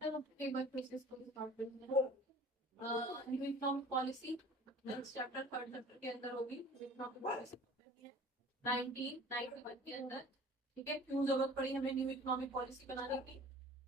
चलो एक बार फिर से इसको स्टार्ट करते हैं। Economic policy next chapter third chapter के अंदर होगी। इकोनॉमिक पॉलिसी 1991 के अंदर। ठीक है, क्यों जरूरत पड़ी हमें न्यू इकोनॉमिक पॉलिसी बनाने की?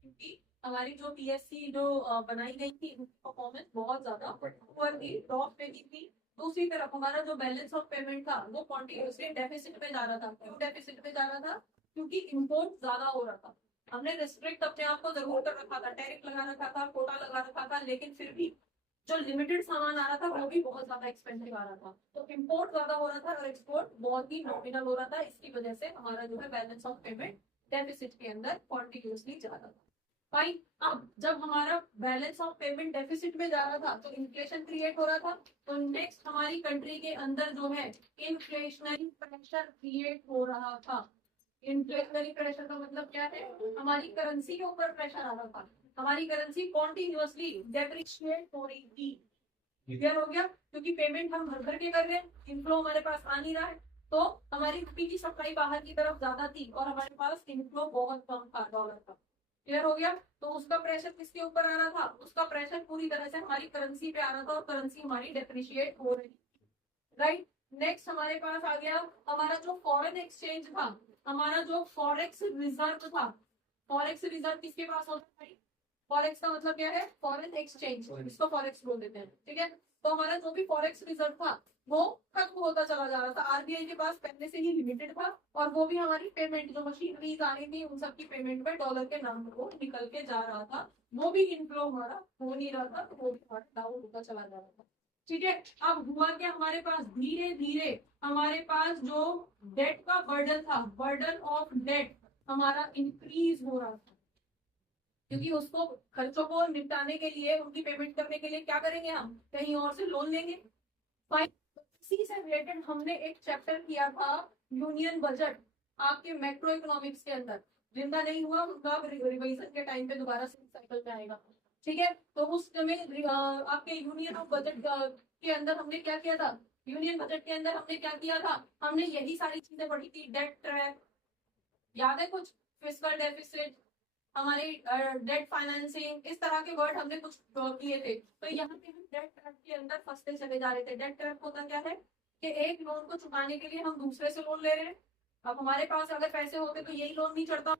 क्योंकि हमारी जो पीएससी जो बनाई गई थी उनकी परफॉर्मेंस बहुत ज्यादा ऊपर थी, टॉप पे की थी। दूसरी तरफ हमारा जो बैलेंस ऑफ पेमेंट था वो कॉन्टिन्यूसली डेफिसिट में जा रहा था। क्यों डेफिसिट में जा रहा था? क्योंकि इम्पोर्ट ज्यादा हो रहा था। हमने रिस्ट्रिक्ट अपने आप को जरूर कर रखा था, टैरिफ लगा रखा था, कोटा लगा रखा था, लेकिन फिर भी जो लिमिटेड सामान आ रहा था वो भी बहुत ज्यादा एक्सपेंसिव आ रहा था। तो इम्पोर्ट ज्यादा हो रहा था और एक्सपोर्ट बहुत ही नॉमिनल हो रहा था। इसकी वजह से हमारा जो है बैलेंस ऑफ पेमेंट डेफिसिट के अंदर कॉन्टिन्यूसली जा रहा था। भाई अब जब हमारा बैलेंस ऑफ पेमेंट डेफिसिट में जा रहा था तो इन्फ्लेशन क्रिएट हो रहा था। तो नेक्स्ट हमारी कंट्री के अंदर जो है इन्फ्लेशनरी प्रेशर क्रिएट हो रहा था। इन्फ्लेशनरी प्रेशर का मतलब क्या है? हमारी करेंसी के ऊपर प्रेशर आ रहा था। हमारी करेंसी कॉन्टिन्यूसली डेप्रिशिएट हो रही थी। क्लियर हो गया? क्योंकि पेमेंट हम भर भर के कर रहे हैं, इनफ्लो हमारे पास आ नहीं रहा है। तो हमारी रुपये की सप्लाई बाहर की तरफ ज्यादा थी और हमारे पास इनफ्लो बहुत कम था डॉलर का। क्लियर हो गया? तो उसका प्रेशर किसके ऊपर आ रहा था? उसका प्रेशर पूरी तरह से हमारी करेंसी पे आ रहा था और करेंसी हमारी डेप्रिशिएट हो रही थी। राइट, नेक्स्ट हमारे पास आ गया हमारा जो फॉरेन एक्सचेंज था, हमारा जो फॉरेक्स रिजर्व था। फॉरेक्स रिजर्व किसके पास होता है? फॉरेक्स का मतलब क्या है? फॉरेन एक्सचेंज, इसको फॉरेक्स बोल देते हैं। ठीक है, तो हमारा जो भी फॉरेक्स रिजर्व था वो खत्म होता चला जा रहा था। आरबीआई के पास पहले से ही लिमिटेड था और वो भी हमारी पेमेंट जो मशीनरीज आ रही थी उन सबकी पेमेंट में डॉलर के नाम को निकल के जा रहा था। वो भी इनफ्लो हमारा हो नहीं रहा था, तो वो भी हमारा डाउन होता चला जा रहा था। ठीक है, अब हुआ क्या हमारे पास? धीरे धीरे हमारे पास जो डेट का बर्डन था, बर्डन ऑफ डेट हमारा इंक्रीज हो रहा था। क्योंकि उसको खर्चों को निपटाने के लिए, उनकी पेमेंट करने के लिए क्या करेंगे? हम कहीं और से लोन लेंगे। इसी से रिलेटेड हमने एक चैप्टर किया था यूनियन बजट, आपके मैक्रो इकोनॉमिक्स के अंदर। जिनका नहीं हुआ उनका रिवीजन के टाइम पे दोबारा से साइकिल में आएगा। ठीक है, तो उस समय आपके यूनियन ऑफ बजट के अंदर हमने क्या किया था? यूनियन बजट के अंदर हमने क्या किया था? हमने यही सारी चीजें पढ़ी थी। डेट ट्रैप याद है कुछ? फिस्कल डेफिसिट, हमारी डेट फाइनेंसिंग, इस तरह के वर्ड हमने कुछ किए थे। तो यहाँ पे हम डेट ट्रैप के अंदर फंसते चले जा रहे थे। डेट ट्रैप होता क्या है? कि एक लोन को चुकाने के लिए हम दूसरे से लोन ले रहे हैं। अब हमारे पास अगर पैसे होते तो यही लोन नहीं चढ़ता।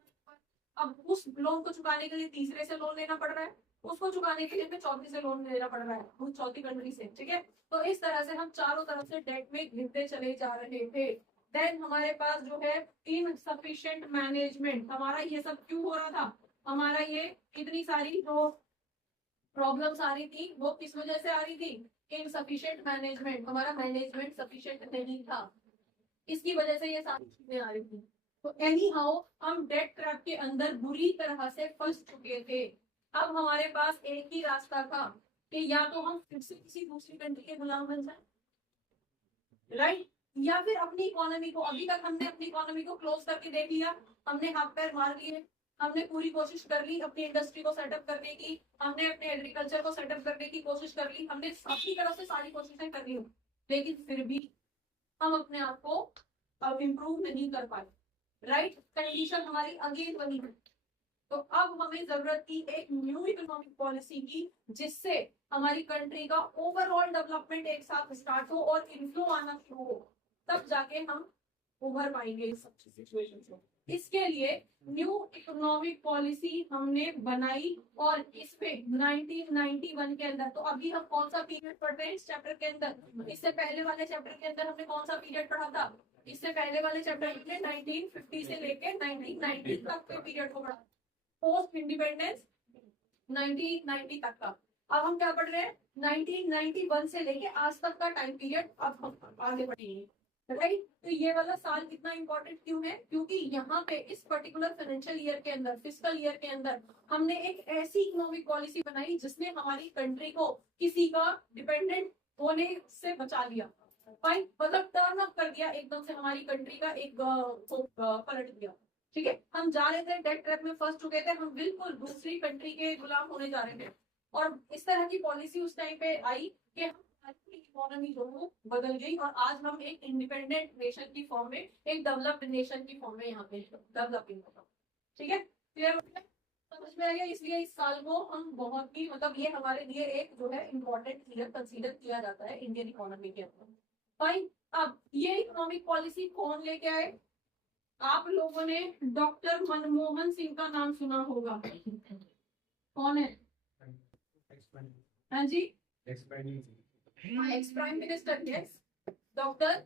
अब उस लोन को चुकाने के लिए तीसरे से लोन लेना पड़ रहा है, उसको चुकाने के लिए फिर चौथी से लोन लेना पड़ रहा है, उस चौथी कंट्री से। ठीक है, तो इस तरह से हम चारों तरफ से डेट में गिरते चले जा रहे थे। देन हमारे पास जो है इनसफिशिएंट मैनेजमेंट, हमारा ये सब क्यों हो रहा था? हमारा ये इतनी सारी जो प्रॉब्लम्स आ रही थी वो किस वजह से आ रही थी? इनसफिशिएंट मैनेजमेंट, हमारा मैनेजमेंट सफिशिएंट नहीं था, इसकी वजह से ये सारी चीजें आ रही थी। तो एनी हाउ हम डेट ट्रैप के अंदर बुरी तरह से फंस चुके थे। अब हमारे पास एक ही रास्ता था कि या तो हम फिर से किसी दूसरी कंट्री के गुलाम बन जाए, राइट, या फिर अपनी इकोनॉमी को, अभी तक हमने अपनी इकोनॉमी को क्लोज करके देख लिया, हमने हाथ पैर मार लिए, हमने पूरी कोशिश कर ली अपनी इंडस्ट्री को सेटअप करने की, हमने अपने एग्रीकल्चर को सेटअप करने की कोशिश कर ली, हमने अपनी तरफ से सारी कोशिशें कर ली, लेकिन फिर भी हम अपने आप को अब इम्प्रूव नहीं कर पाए। राइट, कंडीशन हमारी अगेन वही है। तो अब हमें जरूरत थी एक न्यू इकोनॉमिक पॉलिसी की, जिससे हमारी कंट्री का ओवरऑल डेवलपमेंट एक साथ स्टार्ट हो और इन्फ्लो आना शुरू हो, तब जाके हम उभर पाएंगे इस सब सिचुएशन से। इसके लिए न्यू इकोनॉमिक पॉलिसी हमने बनाई और इस पे 1991 के अंदर, तो अभी हम कौन सा पीरियड पढ़ रहे हैं इस चैप्टर के अंदर? इससे पहले वाले चैप्टर के अंदर हमने कौन सा पीरियड पढ़ा था? इससे पहले वाले चैप्टर में 1950 से लेके 1990 तक के पीरियड को पढ़ा, पोस्ट इंडिपेंडेंस 1990 तक का। अब हम क्या पढ़ रहे हैं? 1991 से लेके आज तक का टाइम पीरियड अब हम आगे बढ़ेंगे। राइट, तो ये वाला साल कितना इंपॉर्टेंट क्यों है? क्योंकि यहाँ पे इस पर्टिकुलर फाइनेंशियल ईयर के अंदर, फिस्कल ईयर के अंदर, हमने एक ऐसी इकोनॉमिक पॉलिसी बनाई जिसने हमारी कंट्री को किसी का डिपेंडेंट होने से बचा लिया। फाइन, मतलब टर्न अप कर दिया एकदम से, हमारी कंट्री का एक पलट दिया। ठीक है, हम जा रहे थे डेट ट्रैप में फंस चुके थे, हम बिल्कुल दूसरी कंट्री के गुलाम होने जा रहे थे। और इस तरह की पॉलिसी उस टाइम पे आई कि हमारी इकोनॉमी जो है बदल गई और आज हम एक इंडिपेंडेंट नेशन की फॉर्म में, एक डेवलप्ड नेशन की फॉर्म में यहाँ पे डेवलपिंग होगा। ठीक है, क्लियर हो गया? समझ में आ गया। इसलिए इस साल को हम बहुत ही मतलब ये हमारे लिए एक जो है इम्पोर्टेंट ईयर कंसीडर किया जाता है इंडियन इकोनॉमी के अंदर। फाइन, अब ये इकोनॉमिक पॉलिसी कौन लेके आए? आप लोगों ने डॉक्टर मनमोहन सिंह का नाम सुना होगा। कौन है? हाँ जी, ex prime minister, yes, doctor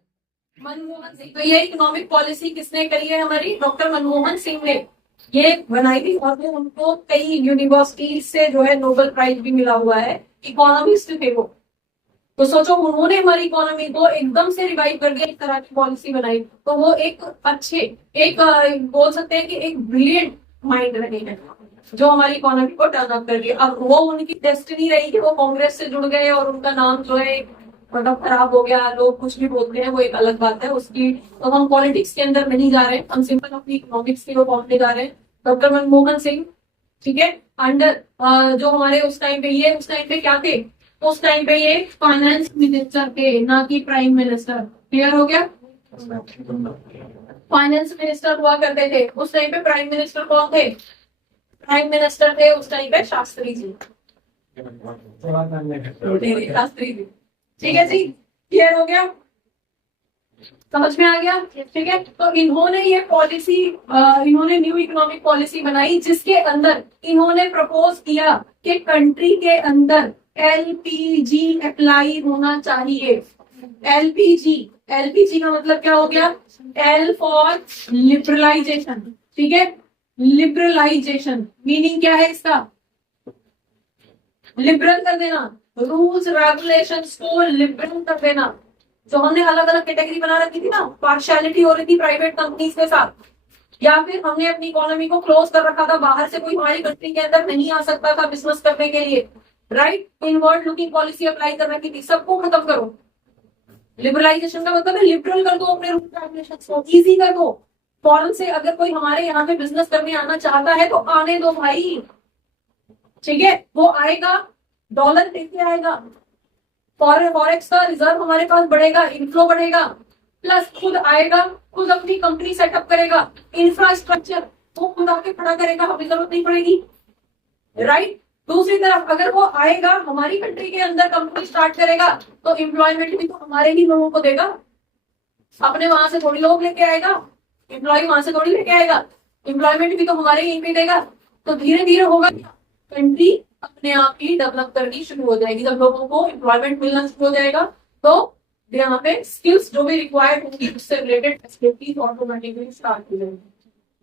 Manmohan Singh. तो ये इकोनॉमिक पॉलिसी किसने करी है? हमारी डॉक्टर मनमोहन सिंह ने ये बनाई थी, और वो उनको कई यूनिवर्सिटी से जो है नोबेल प्राइज भी मिला हुआ है, इकोनॉमिस्ट थे वो। तो सोचो, उन्होंने हमारी इकोनॉमी को एकदम से रिवाइव कर दिया, एक तरह की पॉलिसी बनाई। तो वो एक अच्छे, एक बोल सकते हैं कि एक ब्रिलियंट माइंड रहे हैं जो हमारी इकोनॉमी को टर्न अप कर दिया। अब वो उनकी डेस्टिनी रही कि वो कांग्रेस से जुड़ गए और उनका नाम जो है मतलब खराब हो गया, लोग कुछ भी बोलते हैं, वो एक अलग बात है उसकी। तो हम पॉलिटिक्स के अंदर नहीं जा रहे, हम सिंपल अपनी इकोनॉमिक्स की वो पहुंचने जा रहे हैं। डॉक्टर मनमोहन सिंह, ठीक है, अंडर जो हमारे उस टाइम पे ये उस टाइम पे क्या थे? उस टाइम पे ये फाइनेंस मिनिस्टर थे, ना कि प्राइम मिनिस्टर। क्लियर हो गया? फाइनेंस मिनिस्टर हुआ करते थे उस टाइम पे। प्राइम मिनिस्टर कौन थे? प्राइम मिनिस्टर थे उस टाइम पे शास्त्री जी, शास्त्री जी। ठीक है जी, क्लियर हो गया? समझ में आ गया? ठीक है, तो इन्होंने ये पॉलिसी, इन्होंने न्यू इकोनॉमिक पॉलिसी बनाई जिसके अंदर इन्होंने प्रपोज किया कि कंट्री के अंदर एलपीजी अप्लाई होना चाहिए। एलपीजी, एलपीजी का मतलब क्या हो गया? एल फॉर लिबरलाइजेशन, ठीक है, लिबरलाइजेशन मीनिंग क्या है इसका? लिबरल कर देना, रूल्स रेगुलेशंस को लिबरल कर देना। जो हमने अलग अलग कैटेगरी बना रखी थी ना, पार्शियलिटी हो रही थी प्राइवेट कंपनीज के साथ, या फिर हमने अपनी इकोनॉमी को क्लोज कर रखा था, बाहर से कोई हमारी कंट्री के अंदर नहीं आ सकता था बिजनेस करने के लिए, right? Inward looking policy apply कर रखी थी, सबको खत्म करो। लिबरलाइजेशन का मतलब है लिबरल कर दो अपने रूल रेगुलेशंस को, इजी कर दो। फॉरेन से अगर कोई हमारे यहाँ पे बिजनेस करने आना चाहता है तो आने दो भाई, ठीक है? वो आएगा, डॉलर लेके आएगा, फॉरेक्स का रिजर्व हमारे पास बढ़ेगा, इनफ्लो बढ़ेगा, प्लस खुद आएगा, खुद अपनी कंपनी सेटअप करेगा, इंफ्रास्ट्रक्चर वो खुद आके खड़ा करेगा, हमें जरूरत नहीं पड़ेगी, राइट? दूसरी तरफ अगर वो आएगा हमारी कंट्री के अंदर कंपनी स्टार्ट करेगा तो एम्प्लॉयमेंट भी तो हमारे ही लोगों को देगा, अपने वहां से थोड़ी लोग लेके आएगा, एम्प्लॉय वहां से थोड़ी लेके आएगा, एम्प्लॉयमेंट भी तो हमारे यहीं पे देगा। तो धीरे धीरे होगा क्या? कंट्री अपने आप ही डेवलप करनी शुरू हो जाएगी। जब लोगों को एम्प्लॉयमेंट मिलना शुरू हो जाएगा तो यहाँ पे स्किल्स जो भी रिक्वायर्ड होंगी उससे रिलेटेड एक्टिविटीज ऑटोमेटिकली स्टार्ट हो जाएंगी।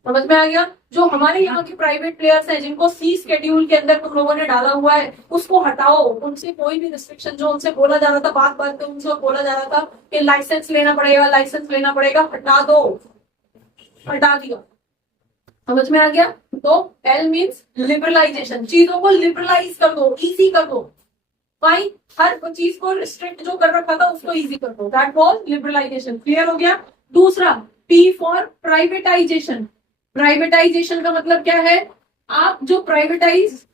समझ में आ गया? जो हमारे यहाँ के प्राइवेट प्लेयर्स हैं जिनको सी शेड्यूल के अंदर तुम लोगों ने डाला हुआ है उसको हटाओ, उनसे कोई भी रिस्ट्रिक्शन जो उनसे बोला जा रहा था, बात बात पे उनसे बोला जा रहा था कि लाइसेंस लेना पड़ेगा, लाइसेंस लेना पड़ेगा, हटा दो, हटा दिया। समझ में आ गया? तो एल मीन्स लिबरलाइजेशन, चीजों को लिबरलाइज कर दो, इजी कर दो। फाइन, हर चीज को रिस्ट्रिक्ट जो कर रखा था उसको इजी कर दो, दैट वाज लिबरलाइजेशन। क्लियर हो गया? दूसरा, पी फॉर प्राइवेटाइजेशन। प्राइवेटाइजेशन का मतलब क्या है? आप जो प्राइवेटाइज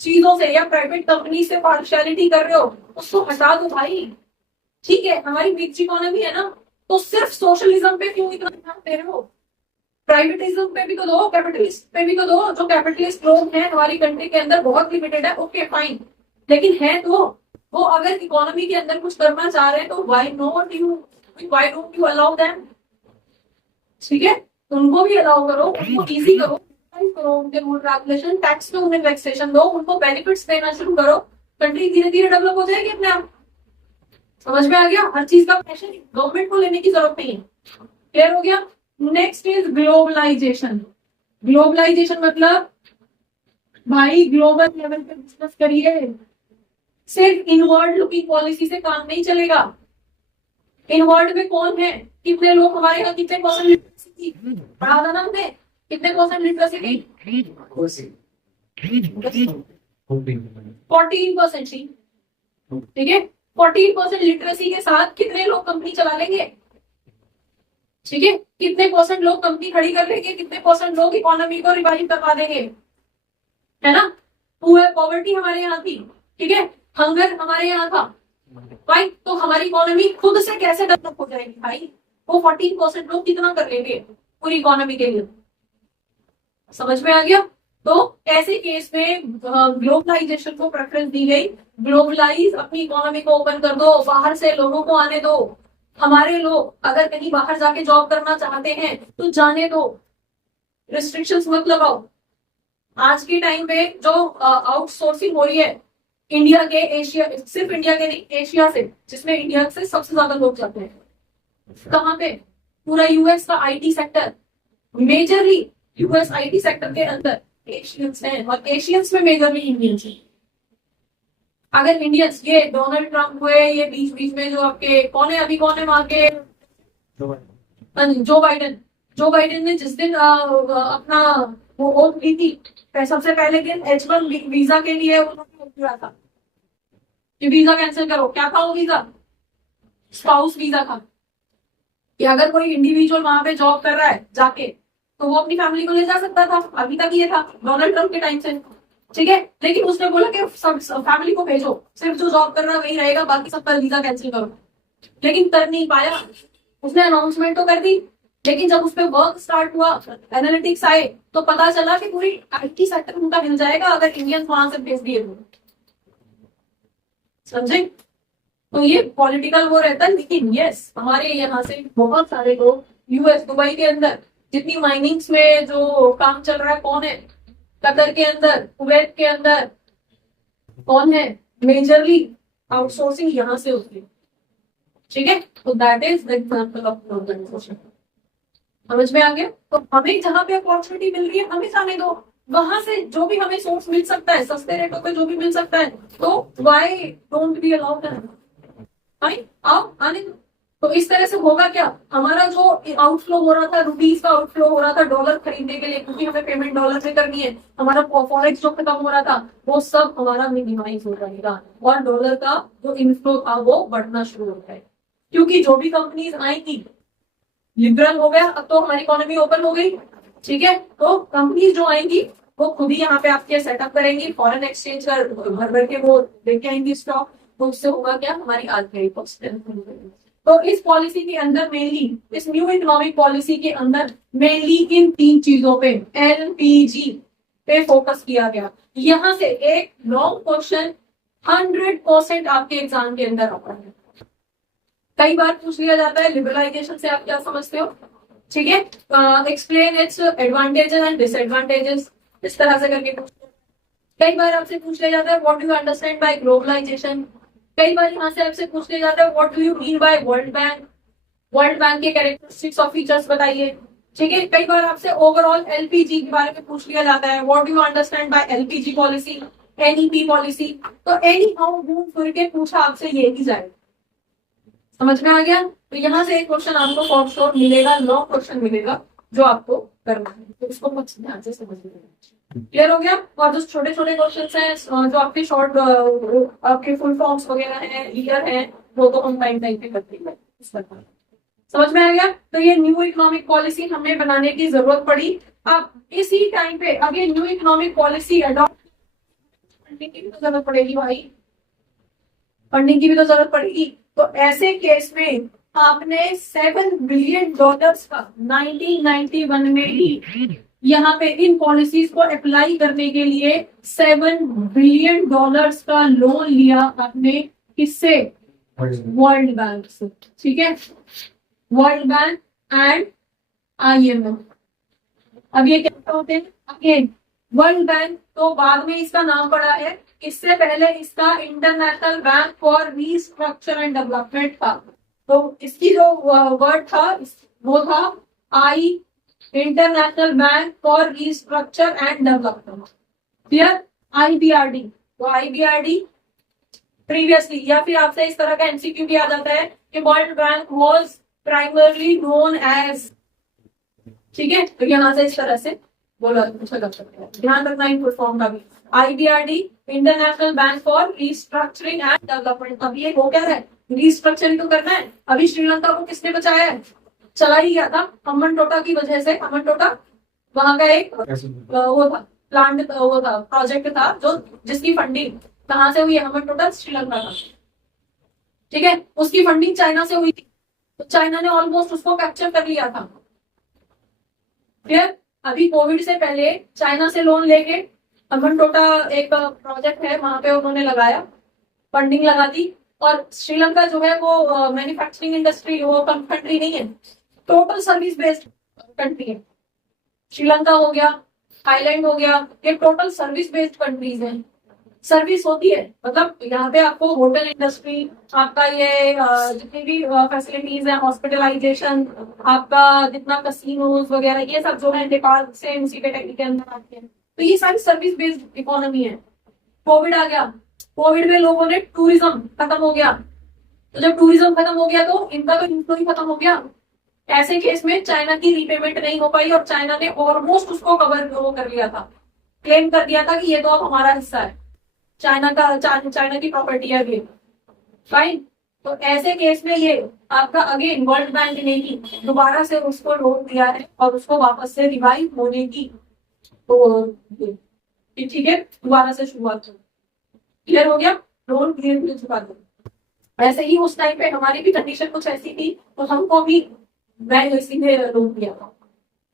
चीजों से या प्राइवेट कंपनी से पार्शियलिटी कर रहे हो उसको हटा दो भाई, ठीक है? हमारी बिग इकोनॉमी है ना, तो सिर्फ सोशलिज्म पे क्यों इतना ध्यान दे रहे हो? प्राइवेटिज्म पे भी तो दो, कैपिटलिस्ट पे भी तो दो। जो कैपिटलिस्ट लोग हैं हमारी कंट्री के अंदर बहुत लिमिटेड है, ओके फाइन, लेकिन है तो वो अगर इकोनॉमी के अंदर कुछ करना चाह रहे हैं तो why don't you allow them? ठीक है, उनको भी अलाउ करो, उनको इजी करो, उनके रूल रेगुलेशन, टैक्स पे उन्हें टैक्सेशन दो, उनको बेनिफिट्स देना शुरू करो, कंट्री धीरे धीरे डेवलप हो जाएगी अपने आप। समझ में आ गया? हर चीज का प्रेशर गवर्नमेंट को लेने की जरूरत नहीं है। क्लियर हो गया? Next is globalisation. ग्लोबलाइजेशन मतलब भाई ग्लोबल लेवल पे बिजनेस करिए, सिर्फ इनवर्ड लुकिंग पॉलिसी से काम नहीं चलेगा। इनवर्ड में कौन है? कितने लोग हमारे यहाँ, कितने परसेंट लिटरेसी थी? बढ़ा देना हमने, कितने परसेंट लिटरेसी थी? 14% थी, ठीक है? 14% लिटरेसी के साथ कितने लोग कंपनी चला लेंगे? ठीक है, कितने परसेंट लोग कंपनी खड़ी कर लेंगे, कितने परसेंट लोग इकोनॉमी को रिवाइव करवा देंगे, है ना? पॉवर्टी हमारे यहाँ थी, ठीक है, हंगर हमारे यहाँ था भाई, तो हमारी इकोनॉमी खुद से कैसे डेवलप हो जाएगी भाई? वो 14% लोग कितना कर लेंगे पूरी इकोनॉमी के लिए? समझ में आ गया? तो ऐसे केस में ग्लोबलाइजेशन को प्रेफरेंस दी गई। ग्लोबलाइज, अपनी इकोनॉमी को ओपन कर दो, बाहर से लोगों को आने दो। हमारे लोग अगर कहीं बाहर जाके जॉब करना चाहते हैं तो जाने दो, रिस्ट्रिक्शंस मत लगाओ। आज के टाइम पे जो आउटसोर्सिंग हो रही है इंडिया के, एशिया, सिर्फ इंडिया के नहीं, एशिया से, जिसमें इंडिया से सबसे ज्यादा लोग जाते हैं, कहाँ पे? पूरा यूएस का IT sector, majorly US IT sector के अंदर एशियंस हैं, और एशियंस में मेजरली इंडियंस हैं। अगर इंडियंस, ये डोनाल्ड ट्रंप हुए, ये बीच बीच में जो आपके कौन है, अभी कौन है वहां के, जो बाइडेन ने जिस दिन अपना वो वोट दी थी, सबसे पहले दिन H1 वीजा के लिए उन्होंने किया था कि वीजा कैंसिल करो। क्या था वो वीजा? स्पाउस वीजा था, कि अगर कोई इंडिविजुअल वहां पे जॉब कर रहा है जाके, तो वो अपनी फैमिली को ले जा सकता था। अभी तक ये था डोनाल्ड ट्रंप के टाइम से, ठीक है। लेकिन उसने बोला कि फैमिली को भेजो, सिर्फ जो जॉब कर रहा है वही रहेगा, बाकी सब पर वीजा कैंसिल करो। लेकिन कर नहीं पाया। उसने अनाउंसमेंट तो कर दी, लेकिन जब उस पर वर्क स्टार्ट हुआ, एनालिटिक्स आए, तो पता चला कि पूरी आईटी सेक्टर उनका हिल जाएगा अगर इंडियंस वहां से भेज दिए तो। समझे? तो ये पॉलिटिकल वो रहता है। लेकिन यस, हमारे यहाँ से बहुत सारे लोग यूएस, दुबई के अंदर जितनी माइनिंग्स में जो काम चल रहा है, कौन है? कतर के अंदर, कुवैत के अंदर कौन है? मेजरली आउटसोर्सिंग यहाँ से होती है, ठीक है। तो that is the example of organisation. समझ में आ गया? तो हमें जहां पे अपॉर्चुनिटी मिल रही है हमें जाने दो, वहां से जो भी हमें सोर्स मिल सकता है, सस्ते रेटों पे जो भी मिल सकता है, तो व्हाई डोंट बी अलाउड? आओ, आने दो। तो इस तरह से होगा क्या, हमारा जो आउटफ्लो हो रहा था, रुपीज का आउटफ्लो हो रहा था डॉलर खरीदने के लिए, क्योंकि हमें पेमेंट डॉलर से करनी है, हमारा फॉरेक्स जो खत्म हो रहा था, वो सब हमारा मिनिमाइज हो जाएगा, और डॉलर का जो इनफ्लो था वो बढ़ना शुरू हो जाएगा। क्योंकि जो भी कंपनीज आएंगी, लिबरल हो गया, अब तो हमारी इकोनॉमी ओपन हो गई, ठीक है। तो कंपनीज जो आएंगी वो खुद ही यहाँ पे आपके सेटअप करेंगी, फॉरेन एक्सचेंज का भर भर के वो लेके आएंगी स्टॉक। तो उससे होगा क्या, हमारी आरबीआई को। तो इस पॉलिसी के अंदर मेनली, इस न्यू इकोनॉमिक पॉलिसी के अंदर मेनली इन 3 चीजों पे, एलपीजी पे फोकस किया गया। यहाँ से एक लॉन्ग क्वेश्चन 100% आपके एग्जाम के अंदर आता है। कई बार पूछ लिया जाता है लिबरलाइजेशन से आप क्या समझते हो, ठीक है। Explain its advantages and disadvantages, इस तरह से करके कई बार आपसे पूछ लिया जाता है what do you understand by globalisation. कई बार यहाँ से आपसे पूछ लिया जाता है what do you mean by World Bank, World Bank के कैरेक्टरिस्टिक्स और फीचर्स बताइए, ठीक है। कई बार आपसे ओवरऑल एलपीजी के बारे में पूछ लिया जाता है what do you understand bye LPG policy, NEP policy. तो एनी हाउ घूम फिर के पूछा आपसे ये ही जाएगा। समझ में आ गया? तो यहाँ से एक क्वेश्चन आपको फॉर श्योर मिलेगा, लॉन्ग क्वेश्चन मिलेगा जो आपको करना है, तो इसको बहुत ध्यान से समझना है। क्लियर हो गया? और जो छोटे छोटे क्वेश्चन हैं जो आपके शॉर्ट आपके फुल फॉर्म्स वगैरह हैं, ईयर हैं, वो तो हम टाइम टाइम पे करते हैं। समझ में आ गया? तो ये न्यू इकोनॉमिक पॉलिसी हमें बनाने की जरूरत पड़ी। अब इसी टाइम पे अगर new economic policy adopt, funding की भी तो जरूरत पड़ेगी भाई, फंडिंग की भी तो जरूरत पड़ेगी। तो ऐसे केस में आपने $7 बिलियन का 1991 में ही यहाँ पे इन पॉलिसीज को अप्लाई करने के लिए $7 बिलियन का लोन लिया आपने। किससे? वर्ल्ड बैंक से, ठीक है। World bank and IMF। अब ये क्या होते हैं? अगेन वर्ल्ड बैंक तो बाद में इसका नाम पड़ा है, इससे पहले इसका international bank for restructure and development था। तो इसकी जो वर्ड था वो था I, international bank for restructure and development, clear? IBRD। तो IBRD प्रीवियसली, या फिर आपसे इस तरह का एमसीक्यू भी आ जाता है कि World Bank was primarily known as, ठीक है। तो यहाँ से इस तरह से बोला जा सकता है, ध्यान रखना इन फुल फॉर्म का भी। IBRD, international bank for restructuring and development. अब ये हो क्या है, रिस्ट्रक्चरिंग तो करना है। अभी श्रीलंका को किसने बचाया है? चला ही गया था अमन टोटा की वजह से। अमन टोटा वहां का एक वो था, प्लांट, वो था, प्रोजेक्ट था, जो जिसकी फंडिंग कहाँ से हुई है? अमन टोटा श्रीलंका का, ठीक है। उसकी फंडिंग चाइना से हुई थी, तो चाइना ने ऑलमोस्ट उसको कैप्चर कर लिया था, क्लियर? अभी कोविड से पहले चाइना से लोन लेके अमन टोटा एक प्रोजेक्ट है वहां पे उन्होंने लगाया, फंडिंग लगा दी। और श्रीलंका जो है वो मैन्युफैक्चरिंग इंडस्ट्री वो कंट्री नहीं है, टोटल सर्विस बेस्ड कंट्री है। श्रीलंका हो गया, थाईलैंड हो गया, ये टोटल सर्विस बेस्ड कंट्रीज हैं। सर्विस होती है मतलब यहाँ पे आपको होटल इंडस्ट्री, आपका ये जितनी भी फैसिलिटीज है, हॉस्पिटलाइजेशन, आपका जितना कसिनोज वगैरह ये सब जो है नेपाल से उसी कैटेगरी के अंदर आते हैं। तो ये सारी सर्विस बेस्ड इकोनॉमी है। कोविड आ गया, कोविड में लोगों ने टूरिज्म खत्म हो गया, तो जब टूरिज्म खत्म हो गया तो इनका तो इनको ही खत्म हो गया। ऐसे केस में चाइना की रीपेमेंट नहीं हो पाई और चाइना ने ऑलमोस्ट उसको कवर कर लिया था, क्लेम कर दिया था कि ये तो अब हमारा हिस्सा है, चाइना की प्रॉपर्टी है ये, फाइन। तो ऐसे केस में ये आपका अगेन वर्ल्ड बैंक ने ही दोबारा से उसको लोन दिया है और उसको वापस से रिवाइव होने की तो ठीक है, दोबारा से शुरुआत हो, क्लियर हो गया, लोन क्लियर चुका दो। ऐसे ही उस टाइम पे हमारी भी कंडीशन कुछ ऐसी थी तो हमको भी बैंक इसीलिए लोन दिया था,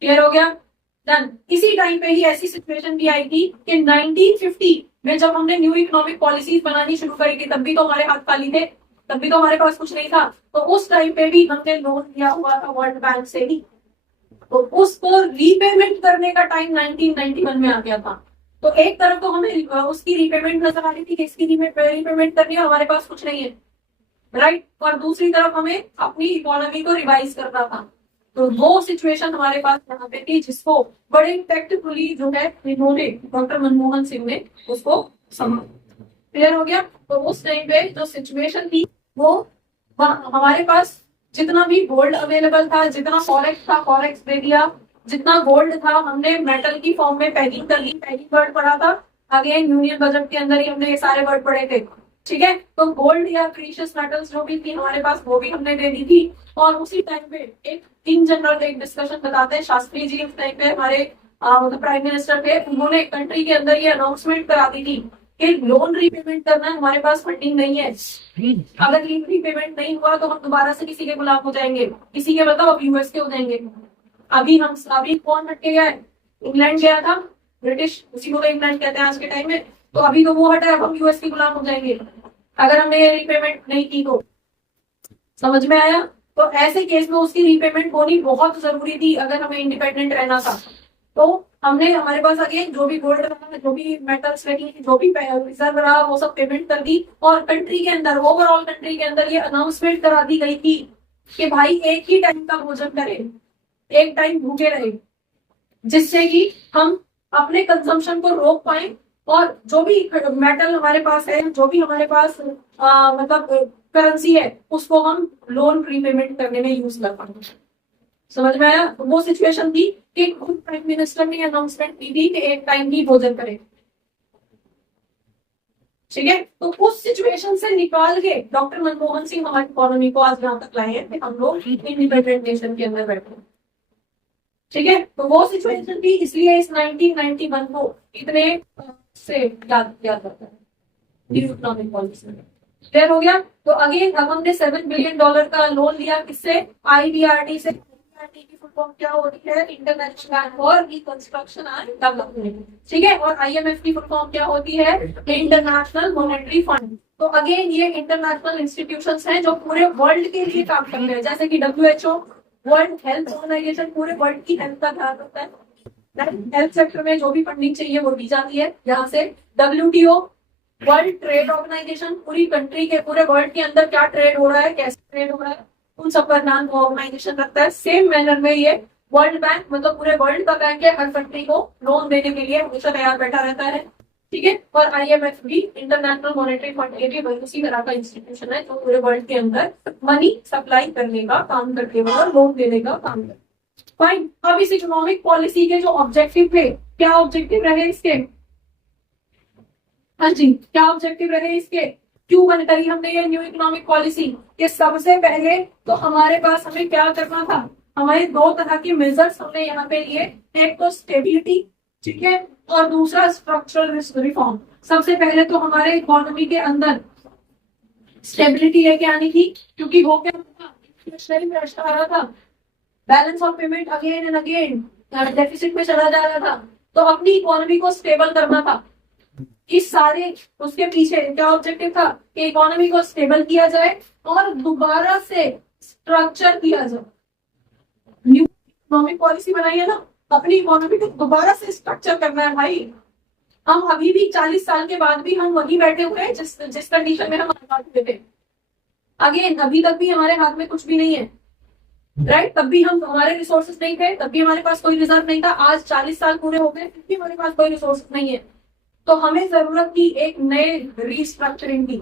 क्लियर हो गया, डन। इसी टाइम पे ही ऐसी सिचुएशन भी आई थी कि 1950 में जब हमने न्यू इकोनॉमिक पॉलिसीज बनानी शुरू करी थी, तब भी तो हमारे हाथ खाली थे, तब भी तो हमारे पास कुछ नहीं था। तो उस टाइम पे भी हमने लोन लिया हुआ था वर्ल्ड बैंक से ही, तो उसको रीपेमेंट करने का टाइम 1991 में आ गया था। तो एक तरफ तो हमें उसकी रीपेमेंट नजर आ रही थी कि इसकी रीपेमेंट करनी है, हमारे पास कुछ नहीं है, राइट। और दूसरी तरफ हमें अपनी इकोनॉमी को रिवाइज करना था। तो वो सिचुएशन हमारे पास यहाँ पे थी जिसको बड़े इफेक्टिवली जो है इन्होंने डॉक्टर मनमोहन सिंह ने उसको संभाला, क्लियर हो गया। तो उस टाइम पे जो सिचुएशन थी वो हमारे पास जितना भी गोल्ड अवेलेबल था, जितना फॉरेक्स था फॉरेक्स दे दिया, जितना गोल्ड था हमने मेटल की फॉर्म में पैकिंग कर ली, पैकिंग वर्ड पढ़ा था, अगेन यूनियन बजट के अंदर ही हमने ये सारे वर्ड पढ़े थे, ठीक है। तो गोल्ड या प्रीशियस मेटल्स जो भी थी हमारे पास वो भी हमने दे दी थी। और उसी टाइम पे एक इन जनरल एक डिस्कशन बताते हैं, शास्त्री जी उस टाइम पे हमारे मतलब प्राइम मिनिस्टर थे, उन्होंने कंट्री के अंदर ये अनाउंसमेंट करा दी थी कि लोन रीपेमेंट करना है, हमारे पास फंडिंग नहीं है, अगर रीपेमेंट नहीं हुआ तो हम दोबारा से किसी के गुलाम हो जाएंगे, किसी के मतलब अब यूएस के हो जाएंगे। अभी कौन हट के गया है, इंग्लैंड गया था, ब्रिटिश, उसी को इंग्लैंड कहते हैं आज के टाइम में, तो अभी तो वो हटा, अब हम यूएस के गुलाम हो जाएंगे अगर हमने ये रीपेमेंट नहीं की तो, समझ में आया। तो ऐसे केस में उसकी रीपेमेंट होनी बहुत जरूरी थी अगर हमें इंडिपेंडेंट रहना था। तो हमने हमारे पास अगेन जो भी गोल्ड रहा, जो भी मेटल्स लगी, जो भी रिजर्व रहा वो सब पेमेंट कर दी। और कंट्री के अंदर, ओवरऑल कंट्री के अंदर ये अनाउंसमेंट करा दी गई थी कि भाई एक ही टाइम का भोजन करें, एक टाइम भूखे रहे, जिससे कि हम अपने कंजम्पशन को रोक पाए और जो भी मेटल हमारे पास है, जो भी हमारे पास मतलब करेंसी है, उसको हम लोन प्रीपेमेंट करने में यूज कर पाए। समझ में आया। वो सिचुएशन थी कि खुद प्राइम मिनिस्टर ने अनाउंसमेंट की थी कि एक टाइम ही भोजन करें, ठीक है। तो उस सिचुएशन से निकाल के डॉक्टर मनमोहन सिंह हमारी इकोनॉमी को आज यहाँ तक लाए हैं कि हम लोग इंडिपेंडेंट नेशन के अंदर बैठे हैं, ठीक है। तो वो सिचुएशन थी, इसलिए इस 1991 को इतने से याद किया जाता है न्यू इकोनॉमिक पॉलिसी। क्लियर हो गया। तो अगेन अब हमने $7 बिलियन का लोन लिया, किससे, आईबीआरडी से। आईबीआरडी की फुल फॉर्म क्या होती है, international bank for reconstruction and development, ठीक है। और आईएमएफ की फुल फॉर्म क्या होती है, इंटरनेशनल मॉनेटरी फंड। तो अगेन ये इंटरनेशनल इंस्टीट्यूशंस हैं जो पूरे वर्ल्ड के लिए काम कर रहे हैं, जैसे कि WHO, वर्ल्ड हेल्थ ऑर्गेनाइजेशन, पूरे वर्ल्ड की हेल्थ का ध्यान रखता है। हेल्थ सेक्टर में जो भी फंडिंग चाहिए वो दी जाती है यहाँ से। WTO, वर्ल्ड ट्रेड ऑर्गेनाइजेशन, पूरी कंट्री के, पूरे वर्ल्ड के अंदर क्या ट्रेड हो रहा है, कैसे ट्रेड हो रहा है, उन सब पर ध्यान ऑर्गेनाइजेशन रखता है। सेम मैनर में ये वर्ल्ड बैंक, मतलब पूरे वर्ल्ड का बैंक है, हर कंट्री को लोन देने के लिए हमेशा तैयार बैठा रहता है, ठीक है। और IMF भी, इंटरनेशनल मॉनेटरी फंड, ये भी उसी तरह का इंस्टीट्यूशन है जो पूरे वर्ल्ड के अंदर मनी सप्लाई करने का काम करते हुए लोन देने का काम करते। फाइन। अब इस इकोनॉमिक पॉलिसी के जो ऑब्जेक्टिव थे, क्या ऑब्जेक्टिव रहे इसके, हाँ जी, क्या ऑब्जेक्टिव रहे इसके, क्यों बन करी हमने ये न्यू इकोनॉमिक पॉलिसी। ये सबसे पहले तो हमारे पास हमें क्या करना था, हमारे दो तरह के मेजर्स हमने यहाँ पे लिए, एक तो स्टेबिलिटी, ठीक है, और दूसरा स्ट्रक्चरल रिफॉर्म। सबसे पहले तो हमारे इकोनॉमी के अंदर स्टेबिलिटी लेके आनी थी, क्योंकि वो क्या था, इन्फ्लेशनरी प्रेशर आ रहा था, balance of payment again and again deficit में चला जा रहा था, तो अपनी इकोनॉमी को स्टेबल करना था। इस सारे उसके पीछे क्या ऑब्जेक्टिव था कि इकोनॉमी को स्टेबल किया जाए और दोबारा से स्ट्रक्चर किया जाए। न्यू इकोनॉमिक पॉलिसी बनाई है ना, अपनी इकोनॉमी को दोबारा से स्ट्रक्चर करना है भाई। हम अभी भी 40 साल के बाद भी हम वहीं बैठे हुए हैं जिस कंडीशन में हम आते थे। अगेन अभी तक भी हमारे हाथ में कुछ भी नहीं है, राइट? तब भी हम हमारे रिसोर्सेज नहीं थे, तब भी हमारे पास कोई रिजर्व नहीं था। आज 40 साल पूरे हो गए, फिर भी हमारे पास कोई रिसोर्सेज नहीं है। तो हमें जरूरत थी एक नए रीस्ट्रक्चरिंग की।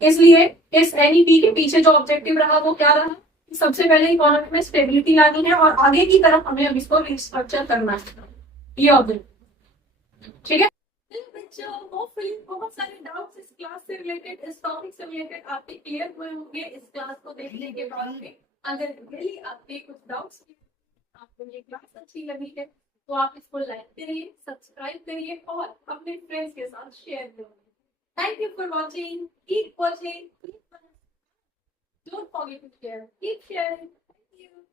इसलिए इस एनईपी के पीछे जो ऑब्जेक्टिव रहा वो क्या रहा? सबसे पहले इकोनॉमी में स्टेबिलिटी लानी है और आगे की तरफ हमें अब इसको रिस्ट्रक्चर करना है। ये ऑब्जेक्टिव, ठीक है बच्चों? होपफुली बहुत सारे डाउट्स इस क्लास से रिलेटेड, इस टॉपिक से रिलेटेड आपके क्लियर हुए होंगे इस क्लास को देखने के बाद में। अगर रियली आपके कुछ डाउट्स, आपको ये क्लास अच्छी लगी है तो आप इसको लाइक करिए, सब्सक्राइब करिए और अपने फ्रेंड्स के साथ शेयर करिए। Thank you for watching, keep watching, don't forget to share, keep sharing. Thank you.